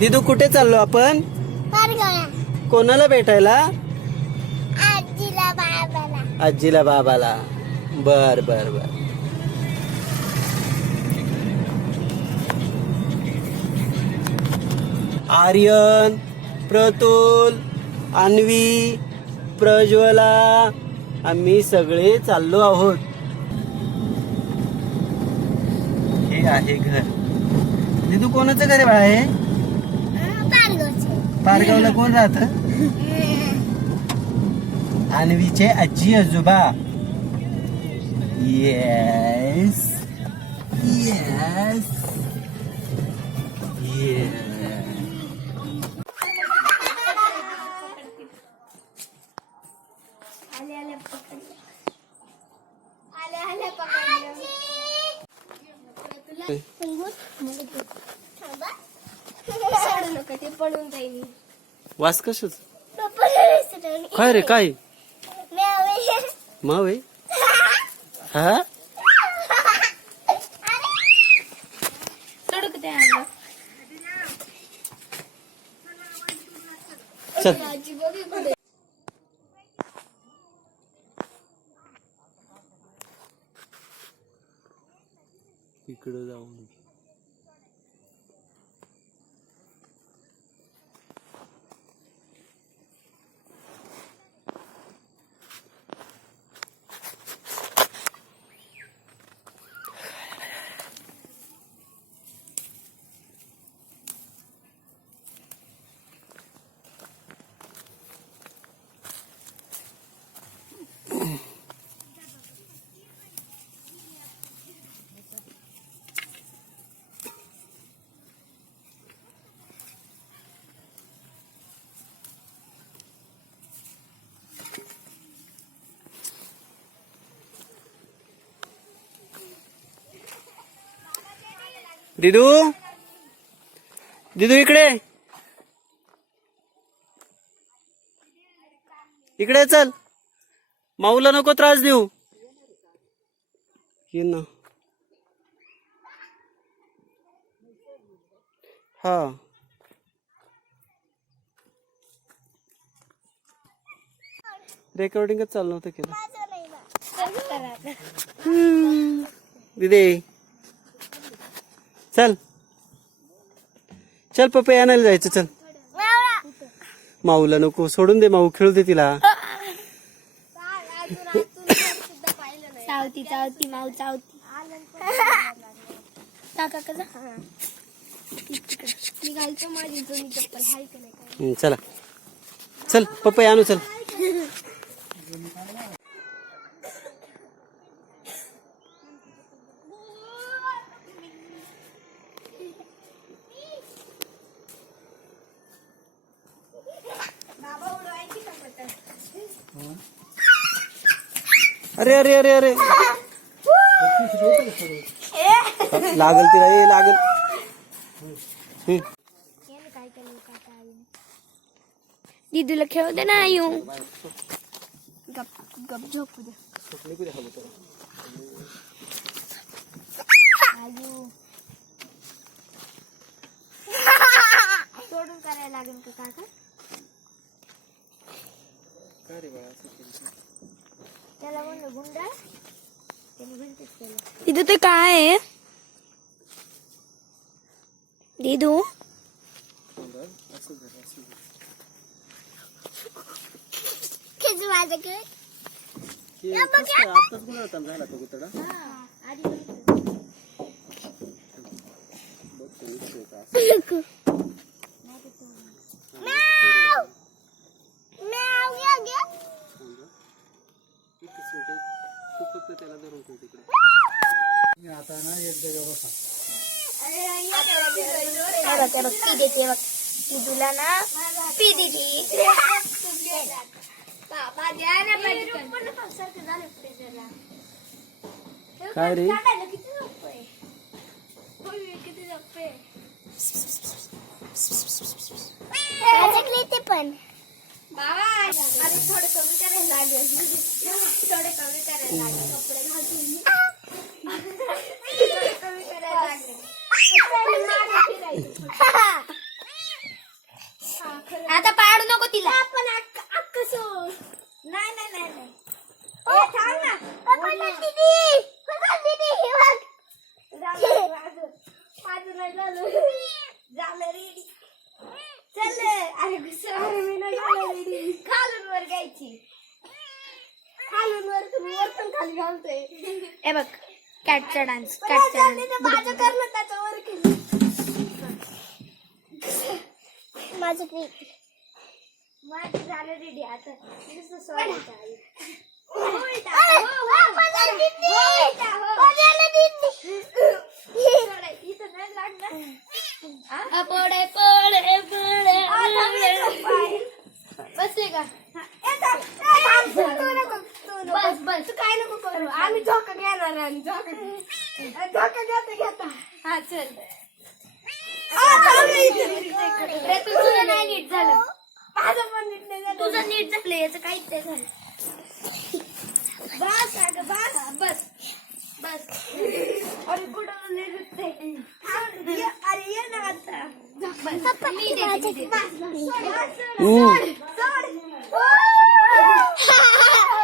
दिदू कुठे चाललो आपण? कोणाला भेटायला? आजीला बाबाला. बर बर बर. आर्यन, प्रतुल, अन्वी, प्रज्वला आम्ही सगळे चाललो आहोत. हे आहे घर. दिदू कोणाचं घर आहे बाळा हे? पारगावला कोण राहत? अन्वीचे आजी आजोबा. Yes yes yes. वास कशाच? काय रे काय? माव आहे. हा चल इकडे जाऊन. दिदू दिदू इकडे इकडे चल. माऊला नको त्रास देऊ. ये ना. हा रेकॉर्डिंगच चालू नव्हतं केलं. दिदे चल चल पप्पा आणायला जायचं. चल माऊला नको सोडून दे. माऊ खेळू दे तिला. चावती चावती माऊ चावती. चला चल पप्पा आणू. चल अरे अरे अरे अरे लागल तिला. ये लागल. दीदूला खेळू दे ना. येऊ गप गप झोपू दे. सोडून करायला लागेल का काका? त्याला म्हणलं गुंडा. दीदू ते काय आहे? दीदू आताच गुन्हा झाला तो गुतडा. त्याला धरून ठेव तिकडे. आता ना एक जागा बसा. पी देते बघ. दीदूला ना पी दिली. काय रे? ते पण थोडं कमी करायला लागेल. थोडं कमी करायला लागेल. कपडे घालून थोडं कमी करायला लागेल. दीदीला आपण अक्क सोड. नाही नाही नाही नाही. ए थांब ना. दीदी दीदी हे बघ. माझं नाही झालं. झालं रेडी. चल अरे मी नाही झालं रेडी. खालून वर घ्यायची. खालून वर तुम्ही वरतून खाली घालतोय. हे बघ कॅटचा डान्स. कॅटचा डान्स माझं करणं त्याच्यावर केलं. माझं झालं रेडी. आता नुसतं सोडायचं आहे. बसले का बस बस तू काय नको करू. आम्ही झोका घेणार आणि झोका घेता. हा चल तुझं नाही नीट झालं. माझं पण नीट नाही झालं. तुझं नीट झालं याचं काहीच नाही झालं. बस अगं बस बस बस. अरे कुठं नीट अरे ये ना आता. मी दे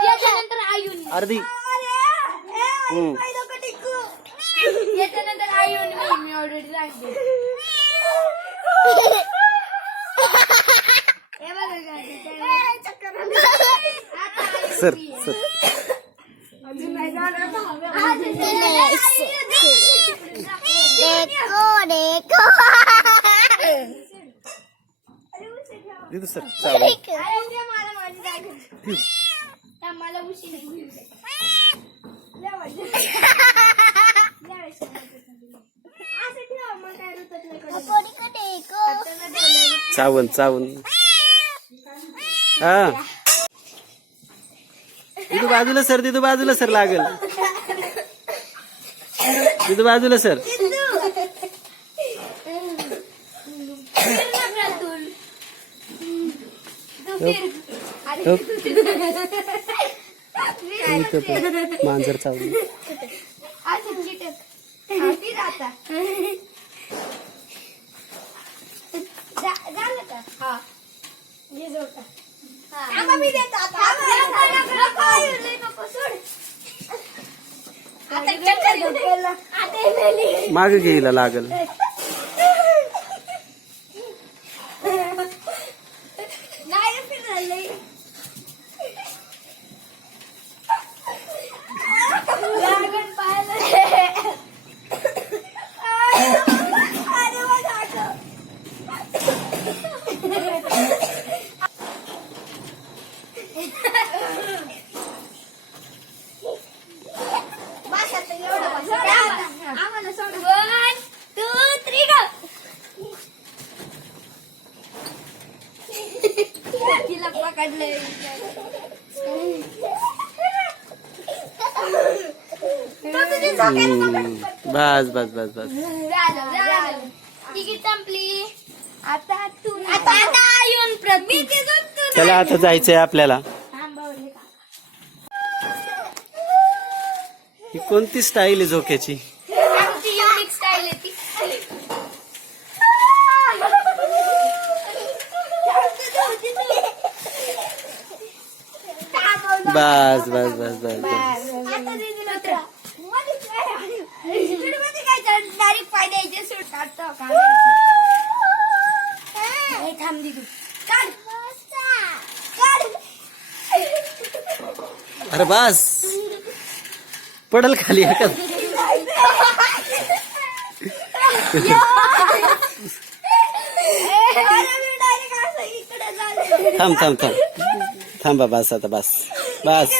याच्यानंतर आयुन अर्धी याच्यानंतर आयुन मी ऑलरेडी सांगते. सर सर दीदी सर चालेल. मला उशीर चावून चावून. हा दीदू बाजूला सर. दीदू बाजूला सर. लागल दीदू बाजूला सर. मांजर चावलं. झालं का. हा माग घ्यायला लागल. आम्हाला सोड. 1 2 3 go. तिला पकडलंय. बस बस बस बस. तिकीट संपली. आता तू आता येऊन प्रतीक. चला आता जायचंय आपल्याला. ही कोणती स्टाईल आहे झोक्याची. आमची युनिक स्टाईल आहे ती. बस बस बस बस बस. डायरेक्ट पाय द्यायचे. सूट काढतो थांब दिदू. काढ काढ. अरे बस पडल खाली. थांब थांब थांब थांबा. बस आता बस बस.